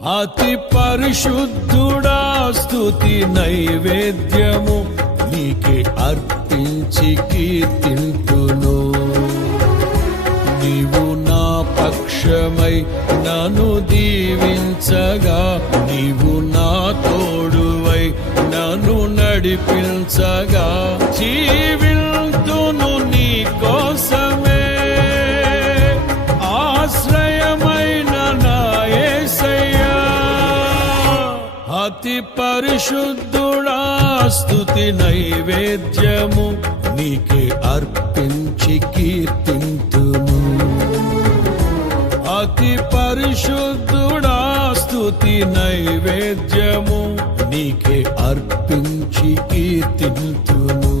అతి పరిశుద్ధుడా స్తుతి నైవేద్యము నీకే అర్పించి కీర్తింతును. నీవు నా పక్షమై నన్ను దీవించగా, నీవు నా తోడువై నన్ను నడిపించగా, జీవింతును నీ కోసమే ఆశ్రయమైన నా యేసయ్యా. అతి పరిశుద్ధుడా స్తుతి నైవేద్యము నీకే అర్పించి కీర్తింతును. అతి పరిశుద్ధుడా స్తుతి నైవేద్యము నీకే అర్పించి కీర్తింతును.